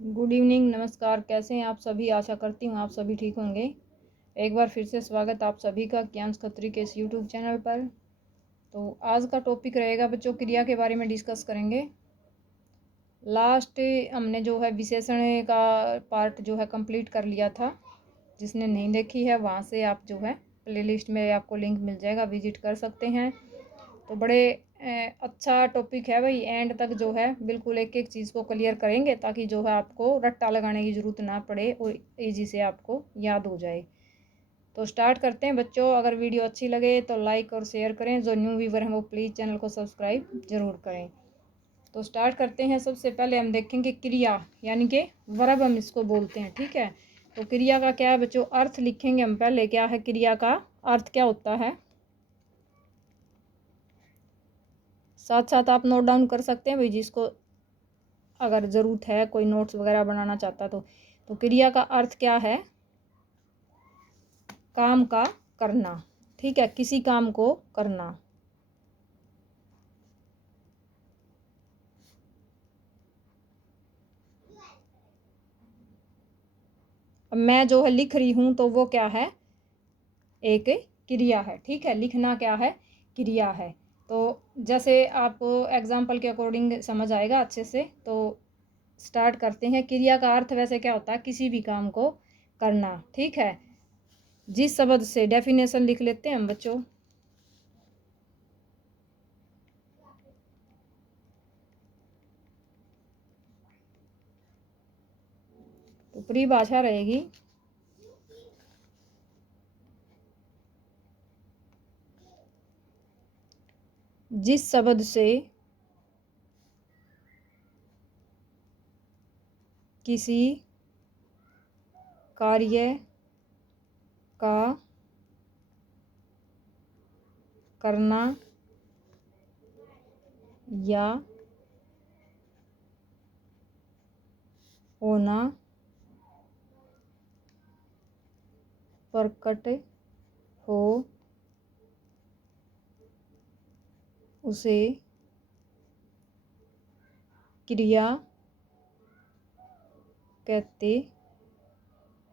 Good evening, नमस्कार। कैसे हैं आप सभी? आशा करती हूँ आप सभी ठीक होंगे। एक बार फिर से स्वागत आप सभी का ज्ञान खत्री के इस यूट्यूब चैनल पर। तो आज का टॉपिक रहेगा बच्चों क्रिया के बारे में डिस्कस करेंगे। लास्ट हमने जो है विशेषण का पार्ट जो है कंप्लीट कर लिया था। जिसने नहीं देखी है वहाँ से आप जो है प्लेलिस्ट में आपको लिंक मिल जाएगा, विजिट कर सकते हैं। तो बड़े अच्छा टॉपिक है भाई। एंड तक जो है बिल्कुल एक एक चीज़ को क्लियर करेंगे ताकि जो है आपको रट्टा लगाने की ज़रूरत ना पड़े और इजी से आपको याद हो जाए। तो स्टार्ट करते हैं बच्चों। अगर वीडियो अच्छी लगे तो लाइक और शेयर करें। जो न्यू व्यूवर हैं वो प्लीज़ चैनल को सब्सक्राइब ज़रूर करें। तो स्टार्ट करते हैं। सबसे पहले हम देखेंगे क्रिया, यानी कि वर्ब हम इसको बोलते हैं। ठीक है, तो क्रिया का क्या है बच्चों, अर्थ लिखेंगे हम पहले। क्या है क्रिया का अर्थ, क्या होता है? साथ साथ आप नोट डाउन कर सकते हैं भाई, जिसको अगर ज़रूरत है, कोई नोट्स वगैरह बनाना चाहता तो क्रिया का अर्थ क्या है? काम का करना। ठीक है, किसी काम को करना। अब मैं जो है लिख रही हूँ तो वो क्या है? एक क्रिया है। ठीक है, लिखना क्या है? क्रिया है। तो जैसे आपको एग्जाम्पल के अकॉर्डिंग समझ आएगा अच्छे से। तो स्टार्ट करते हैं। क्रिया का अर्थ वैसे क्या होता है? किसी भी काम को करना। ठीक है, जिस शब्द से डेफिनेशन लिख लेते हैं हम बच्चों। तो परिभाषा रहेगी जिस शब्द से किसी कार्य का करना या होना प्रकट हो उसे क्रिया कहते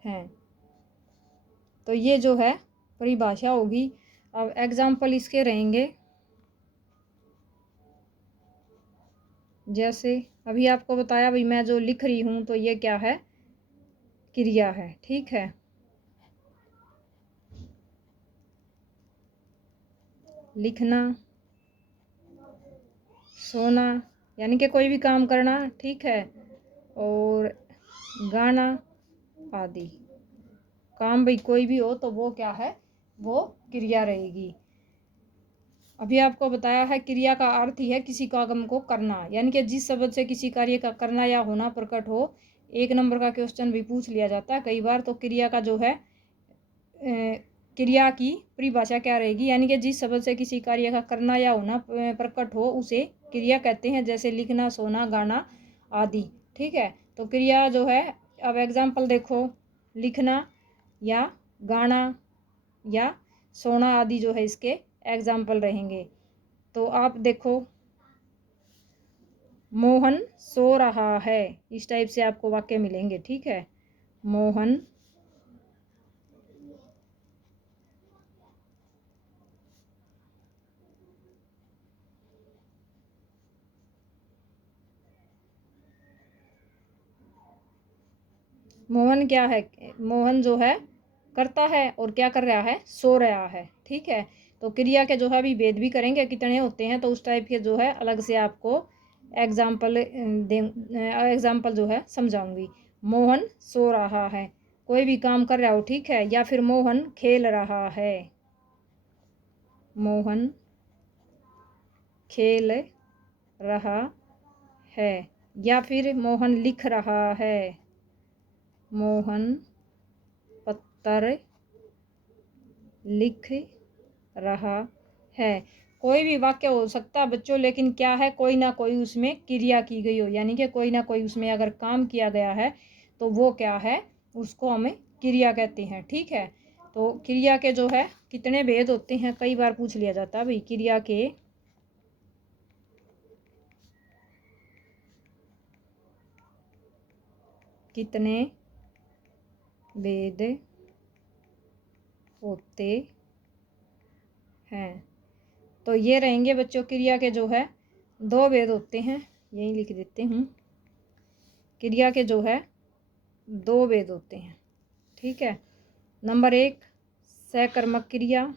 हैं। तो ये जो है परिभाषा होगी। अब एग्जाम्पल इसके रहेंगे। जैसे अभी आपको बताया भाई, मैं जो लिख रही हूँ तो ये क्या है? क्रिया है। ठीक है, लिखना, सोना यानी कि कोई भी काम करना। ठीक है, और गाना आदि। काम भाई कोई भी हो तो वो क्या है? वो क्रिया रहेगी। अभी आपको बताया है क्रिया का अर्थ ही है किसी काम को करना, यानी कि जिस शब्द से किसी कार्य का करना या होना प्रकट हो। एक नंबर का क्वेश्चन भी पूछ लिया जाता है कई बार। तो क्रिया का जो है क्रिया की परिभाषा क्या रहेगी? यानी कि जिस शब्द से किसी कार्य का करना या होना प्रकट हो उसे क्रिया कहते हैं। जैसे लिखना, सोना, गाना आदि। ठीक है, तो क्रिया जो है, अब एग्जाम्पल देखो। लिखना या गाना या सोना आदि जो है इसके एग्जाम्पल रहेंगे। तो आप देखो, मोहन सो रहा है, इस टाइप से आपको वाक्य मिलेंगे। ठीक है, मोहन मोहन क्या है? मोहन जो है करता है और क्या कर रहा है? सो रहा है। ठीक है, तो क्रिया के जो है अभी भेद भी करेंगे कितने होते हैं, तो उस टाइप के जो है अलग से आपको एग्जाम्पल दे एग्जाम्पल जो है समझाऊंगी। मोहन सो रहा है, कोई भी काम कर रहा हो। ठीक है, या फिर मोहन खेल रहा है, मोहन खेल रहा है। या फिर मोहन लिख रहा है, मोहन पत्र लिख रहा है। कोई भी वाक्य हो सकता है बच्चों, लेकिन क्या है, कोई ना कोई उसमें क्रिया की गई हो, यानी कि कोई ना कोई उसमें अगर काम किया गया है तो वो क्या है? उसको हमें क्रिया कहते हैं। ठीक है, तो क्रिया के जो है कितने भेद होते हैं, कई बार पूछ लिया जाता है भाई क्रिया के। कितने वेद होते हैं। तो ये रहेंगे बच्चों क्रिया के जो है 2 वेद होते हैं, यही लिख देते हूँ। क्रिया के जो है 2 वेद होते हैं, ठीक है। नंबर 1 सकर्मक क्रिया,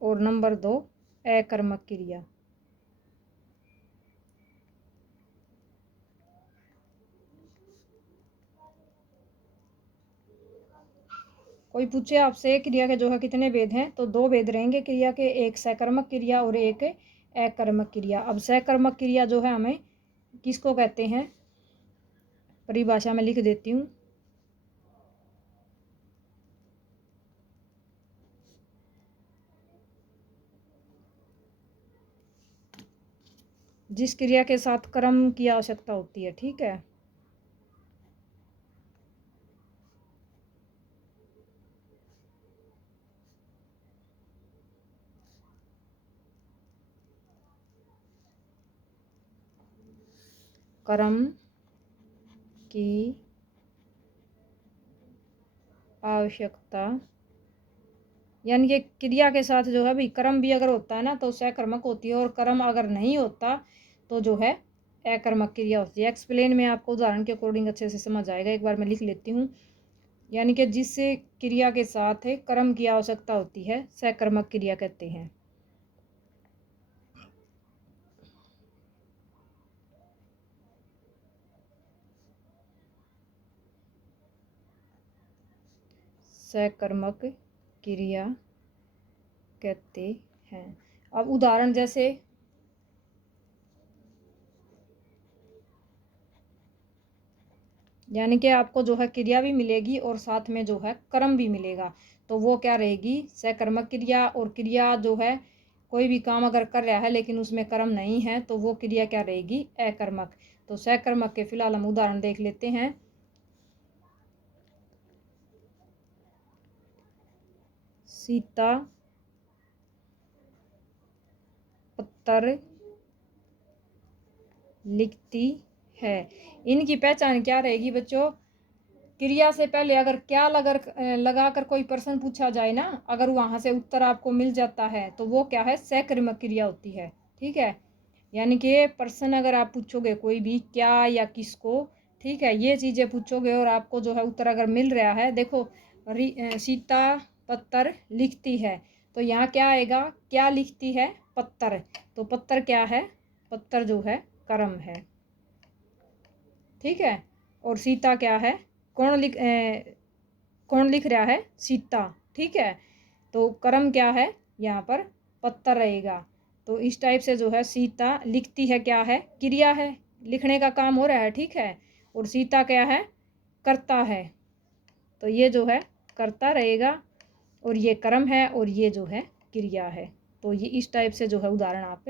और नंबर 2 अकर्मक क्रिया। कोई पूछे आपसे क्रिया के जो है कितने वेद हैं, तो 2 वेद रहेंगे क्रिया के, एक सकर्मक क्रिया और एक अकर्मक क्रिया। अब सकर्मक क्रिया जो है हमें किसको कहते हैं, परिभाषा में लिख देती हूँ। जिस क्रिया के साथ कर्म की आवश्यकता होती है, ठीक है। कर्म की आवश्यकता, यानी कि क्रिया के साथ जो है भाई कर्म भी अगर होता है ना तो सकर्मक होती है, और कर्म अगर नहीं होता तो जो है अकर्मक क्रिया होती है। एक्सप्लेन में आपको उदाहरण के अकॉर्डिंग अच्छे से समझ आएगा, एक बार मैं लिख लेती हूँ। यानी कि जिस क्रिया के साथ कर्म की आवश्यकता होती है सकर्मक क्रिया कहते हैं। सकर्मक क्रिया कहते हैं। अब उदाहरण जैसे यानी कि आपको जो है क्रिया भी मिलेगी और साथ में जो है कर्म भी मिलेगा, तो वो क्या रहेगी, सकर्मक क्रिया। और क्रिया जो है कोई भी काम अगर कर रहा है लेकिन उसमें कर्म नहीं है तो वो क्रिया क्या रहेगी, अकर्मक। तो सकर्मक के फिलहाल हम उदाहरण देख लेते हैं। सीता पत्थर लिखती है। इनकी पहचान क्या रहेगी बच्चों, क्रिया से पहले अगर क्या लगा कर कोई प्रश्न पूछा जाए ना, अगर वहां से उत्तर आपको मिल जाता है तो वो क्या है, सकर्मक क्रिया होती है, ठीक है। यानी कि प्रश्न अगर आप पूछोगे कोई भी क्या या किसको, ठीक है, ये चीज़ें पूछोगे और आपको जो है उत्तर अगर मिल रहा है, देखो सीता पत्थर लिखती है, तो यहाँ क्या आएगा, क्या लिखती है, पत्थर। तो पत्थर क्या है, पत्थर जो है कर्म है, ठीक है। और सीता क्या है, कौन लिख रहा है, सीता, ठीक है। तो कर्म क्या है, यहाँ पर पत्थर रहेगा। तो इस टाइप से जो है सीता लिखती है, क्या है, क्रिया है, लिखने का काम हो रहा है, ठीक है। और सीता क्या है, करता है, तो ये जो है करता रहेगा, और ये कर्म है और ये जो है क्रिया है। तो ये इस टाइप से जो है उदाहरण आप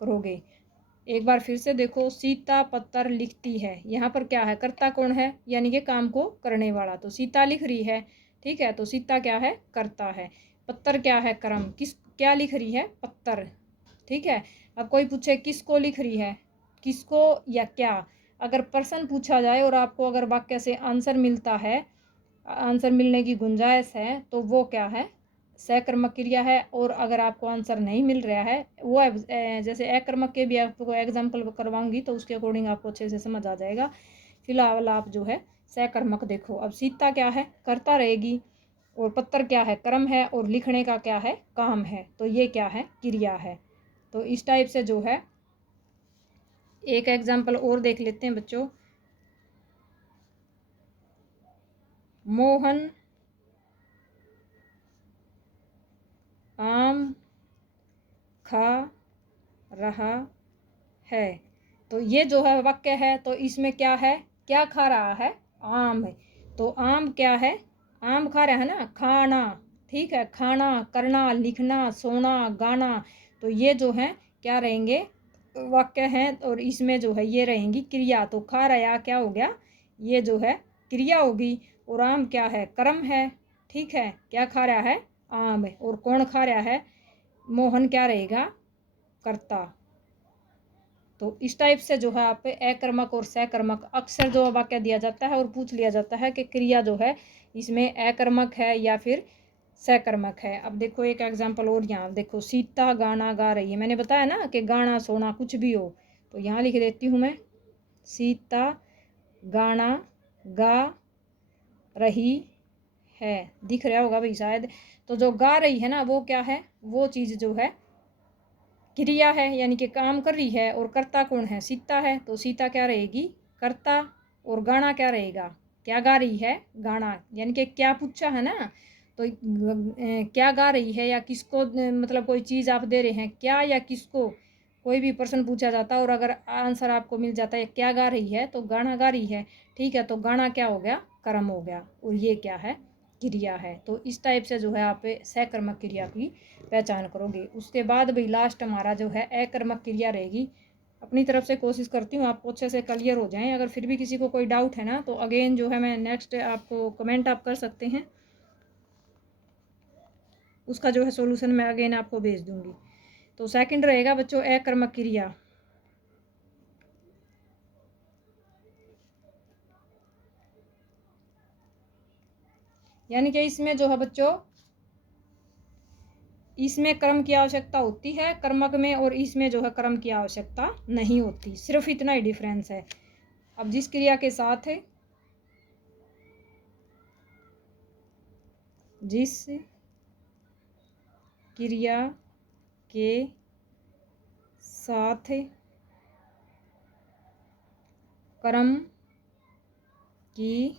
करोगे। एक बार फिर से देखो, सीता पत्थर लिखती है, यहाँ पर क्या है, कर्ता कौन है, यानी कि काम को करने वाला, तो सीता लिख रही है, ठीक है। तो सीता क्या है, करता है। पत्थर क्या है, कर्म, किस क्या लिख रही है, पत्थर, ठीक है। अब कोई पूछे किसको लिख रही है, किसको या क्या, अगर प्रश्न पूछा जाए और आपको अगर वाक्य से आंसर मिलता है, आंसर मिलने की गुंजाइश है, तो वो क्या है, सकर्मक क्रिया है। और अगर आपको आंसर नहीं मिल रहा है, वो जैसे अकर्मक के भी आपको एग्जाम्पल करवाऊंगी तो उसके अकॉर्डिंग आपको अच्छे से समझ आ जाएगा। फिलहाल आप जो है सकर्मक देखो। अब सीता क्या है, करता रहेगी, और पत्थर क्या है, कर्म है, और लिखने का क्या है, काम है, तो ये क्या है, क्रिया है। तो इस टाइप से जो है एक एग्जाम्पल और देख लेते हैं बच्चों। मोहन आम खा रहा है, तो ये जो है वाक्य है, तो इसमें क्या है, क्या खा रहा है, आम है। तो आम क्या है, आम खा रहा है ना, खाना, ठीक है, खाना, करना, लिखना, सोना, गाना, तो ये जो है क्या रहेंगे, वाक्य हैं, और इसमें जो है ये रहेंगी क्रिया। तो खा रहा क्या हो गया, ये जो है क्रिया होगी, और आम क्या है, कर्म है, ठीक है, क्या खा रहा है, आम है, और कौन खा रहा है, मोहन क्या रहेगा, कर्ता। तो इस टाइप से जो है आप अकर्मक और सकर्मक अक्सर जो वाक्य दिया जाता है और पूछ लिया जाता है कि क्रिया जो है इसमें अकर्मक है या फिर सकर्मक है। अब देखो एक एग्जांपल और, यहाँ देखो सीता गाना गा रही है, मैंने बताया ना कि गाना सोना कुछ भी हो, तो यहाँ लिख देती हूँ मैं, सीता गाना गा रही है, दिख रहा होगा भाई शायद। तो जो गा रही है ना वो क्या है, वो चीज़ जो है क्रिया है, यानी कि काम कर रही है, और कर्ता कौन है, सीता है, तो सीता क्या रहेगी, कर्ता, और गाना क्या रहेगा, क्या गा रही है, गाना, यानी कि क्या पूछा है ना, तो क्या गा रही है या किसको, मतलब कोई चीज़ आप दे रहे हैं, क्या या किसको, कोई भी प्रश्न पूछा जाता है और अगर आंसर आपको मिल जाता है क्या गा रही है, तो गाना गा रही है, ठीक है, तो गाना क्या हो गया, कर्म हो गया, और ये क्या है, क्रिया है। तो इस टाइप से जो है आप सकर्मक क्रिया की पहचान करोगे। उसके बाद भाई लास्ट हमारा जो है अकर्मक क्रिया रहेगी। अपनी तरफ से कोशिश करती हूँ आपको अच्छे से क्लियर हो जाएं। अगर फिर भी किसी को कोई डाउट है ना, तो अगेन जो है मैं नेक्स्ट आपको कमेंट आप कर सकते हैं, उसका जो है सॉल्यूशन मैं अगेन आपको भेज दूंगी। तो सेकंड रहेगा बच्चों अकर्मक क्रिया। यानी कि इसमें जो है बच्चों, इसमें कर्म की आवश्यकता होती है कर्मक में, और इसमें जो है कर्म की आवश्यकता नहीं होती, सिर्फ इतना ही डिफरेंस है। अब जिस क्रिया के साथ है, जिस क्रिया के साथ कर्म की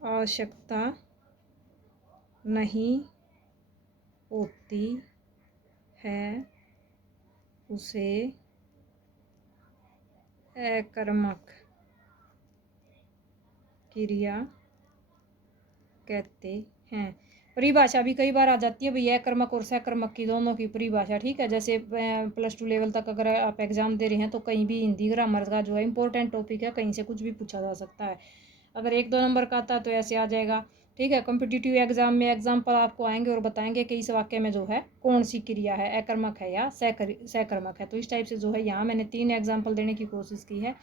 आवश्यकता नहीं होती है उसे अकर्मक क्रिया कहते हैं। परिभाषा भी कई बार आ जाती है भैया, कर्मक और सकर्मक की दोनों की परिभाषा, ठीक है। जैसे +2 लेवल तक अगर आप एग्जाम दे रहे हैं तो कहीं भी हिंदी ग्रामर का जो है इंपॉर्टेंट टॉपिक है, कहीं से कुछ भी पूछा जा सकता है। अगर 1-2 नंबर का आता है तो ऐसे आ जाएगा, ठीक है। कॉम्पिटिटिव एग्जाम में एग्जाम्पल आपको आएंगे और बताएंगे कि इस वाक्य में जो है कौन सी क्रिया है, अकर्मक है या सकर्मक है। तो इस टाइप से जो है यहाँ मैंने 3 एग्जाम्पल देने की कोशिश की है।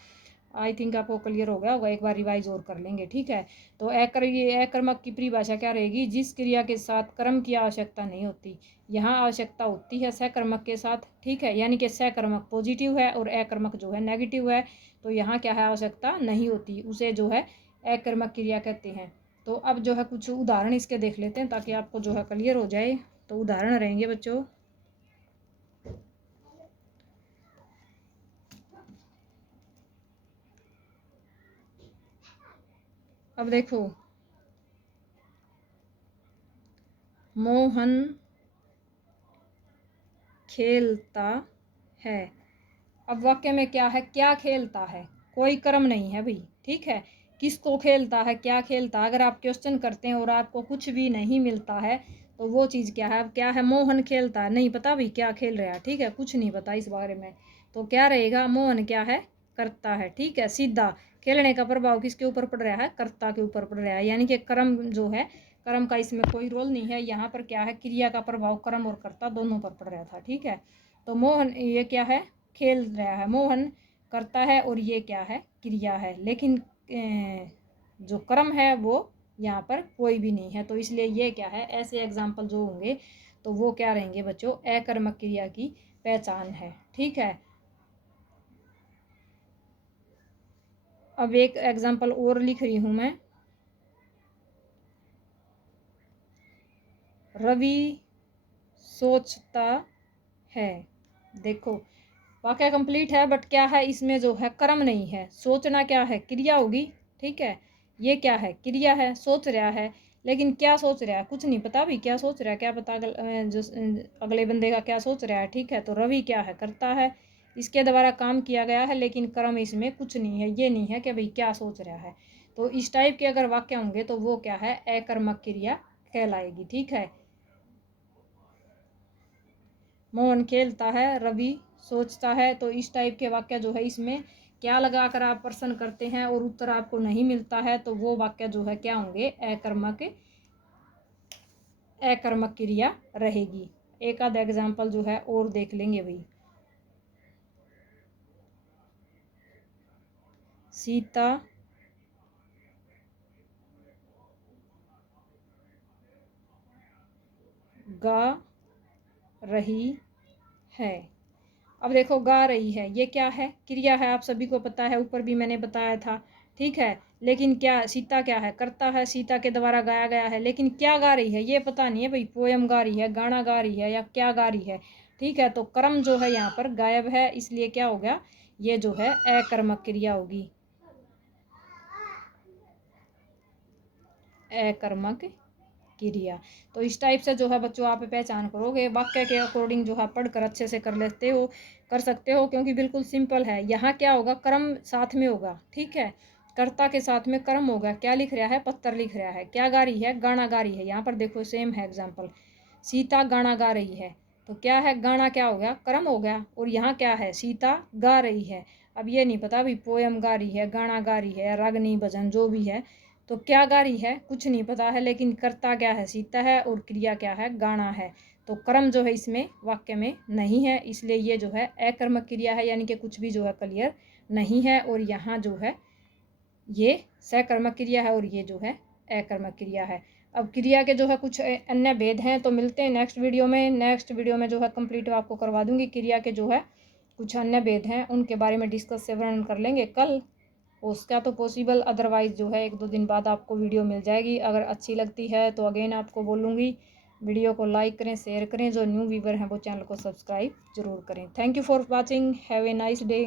आई थिंक आपको क्लियर हो गया होगा, एक बार रिवाइज और कर लेंगे, ठीक है। तो अकर्मक की परिभाषा क्या रहेगी, जिस क्रिया के साथ कर्म की आवश्यकता नहीं होती। यहाँ आवश्यकता होती है सकर्मक के साथ, ठीक है, यानी कि सकर्मक पॉजिटिव है और अकर्मक जो है नेगेटिव है, तो यहाँ क्या है, आवश्यकता नहीं होती, उसे जो है अकर्मक क्रिया कहते हैं। तो अब जो है कुछ उदाहरण इसके देख लेते हैं ताकि आपको जो है क्लियर हो जाए। तो उदाहरण रहेंगे बच्चों, अब देखो, मोहन खेलता है। अब वाक्य में क्या है, क्या खेलता है, कोई कर्म नहीं है भाई, ठीक है। किसको खेलता है, क्या खेलता है, अगर आप क्वेश्चन करते हैं और आपको कुछ भी नहीं मिलता है तो वो चीज़ क्या है, अब क्या है, मोहन खेलता है, नहीं पता भाई क्या खेल रहा है, ठीक है, कुछ नहीं पता इस बारे में, तो क्या रहेगा, मोहन क्या है, करता है, ठीक है, सीधा। खेलने का प्रभाव किसके ऊपर पड़ रहा है, कर्ता के ऊपर पड़ रहा है, यानी कि कर्म जो है, कर्म का इसमें कोई रोल नहीं है। यहाँ पर क्या है, क्रिया का प्रभाव कर्म और कर्ता दोनों पर पड़ रहा था, ठीक है। तो मोहन ये क्या है, खेल रहा है, मोहन करता है, और ये क्या है, क्रिया है, लेकिन जो कर्म है वो यहाँ पर कोई भी नहीं है, तो इसलिए ये क्या है, ऐसे एग्जाम्पल जो होंगे तो वो क्या रहेंगे बच्चों, अकर्मक क्रिया की पहचान है, ठीक है। अब एक एग्जाम्पल और लिख रही हूँ मैं, रवि सोचता है। देखो वाक्य कंप्लीट है, बट क्या है, इसमें जो है कर्म नहीं है, सोचना क्या है, क्रिया होगी, ठीक है। ये क्या है, क्रिया है, सोच रहा है, लेकिन क्या सोच रहा है, कुछ नहीं पता भी क्या सोच रहा है, क्या पता जो अगले बंदे का क्या सोच रहा है, ठीक है। तो रवि क्या है, करता है, इसके द्वारा काम किया गया है, लेकिन कर्म इसमें कुछ नहीं है, ये नहीं है कि भाई क्या सोच रहा है। तो इस टाइप के अगर वाक्य होंगे तो वो क्या है, अकर्मक क्रिया कहलाएगी, ठीक है। मोहन खेलता है, रवि सोचता है, तो इस टाइप के वाक्य जो है इसमें क्या लगाकर आप प्रश्न करते हैं और उत्तर आपको नहीं मिलता है तो वो वाक्य जो है क्या होंगे, अकर्मक क्रिया रहेगी। एक आध एग्जाम्पल जो है और देख लेंगे भाई। सीता गा रही है। अब देखो गा रही है, ये क्या है, क्रिया है, आप सभी को पता है, ऊपर भी मैंने बताया था, ठीक है। लेकिन क्या सीता क्या है, कर्ता है, सीता के द्वारा गाया गया है, लेकिन क्या गा रही है ये पता नहीं है भाई, पोयम गा रही है, गाना गा रही है या क्या गा रही है, ठीक है। तो कर्म जो है यहाँ पर गायब है, इसलिए क्या हो गया, ये जो है अकर्मक क्रिया होगी, अकर्मक क्रिया। तो इस टाइप से जो है बच्चों आप पहचान करोगे, वाक्य के अकॉर्डिंग जो है पढ़कर अच्छे से कर सकते हो, क्योंकि बिल्कुल सिंपल है। यहाँ क्या होगा, कर्म साथ में होगा, ठीक है, कर्ता के साथ में कर्म होगा। क्या लिख रहा है, पत्थर लिख रहा है, क्या गा रही है, गाना गा रही है। यहाँ पर देखो सेम है एग्जाम्पल, सीता गाना गा रही है, तो क्या है, गाना क्या हो गया, कर्म हो गया, और यहाँ क्या है, सीता गा रही है। अब ये नहीं पता भाई पोयम गा रही है, गाना गा रही है, रागनी भजन जो भी है, तो क्या गा रही है कुछ नहीं पता है, लेकिन कर्ता क्या है, सीता है, और क्रिया क्या है, गाना है। तो कर्म जो है इसमें वाक्य में नहीं है, इसलिए ये जो है अकर्मक क्रिया है, यानी कि कुछ भी जो है क्लियर नहीं है। और यहाँ जो है ये सकर्मक क्रिया है और ये जो है अकर्मक क्रिया है। अब क्रिया के जो है कुछ अन्य भेद हैं, तो मिलते हैं नेक्स्ट वीडियो में। नेक्स्ट वीडियो में जो है कंप्लीट आपको करवा दूंगी, क्रिया के जो है कुछ अन्य भेद हैं उनके बारे में डिस्कस से वर्णन कर लेंगे कल। उसका तो पॉसिबल, अदरवाइज़ जो है 1-2 दिन बाद आपको वीडियो मिल जाएगी। अगर अच्छी लगती है तो अगेन आपको बोलूँगी वीडियो को लाइक करें, शेयर करें, जो न्यू व्यूवर हैं वो चैनल को सब्सक्राइब जरूर करें। Thank you for watching, have a nice day.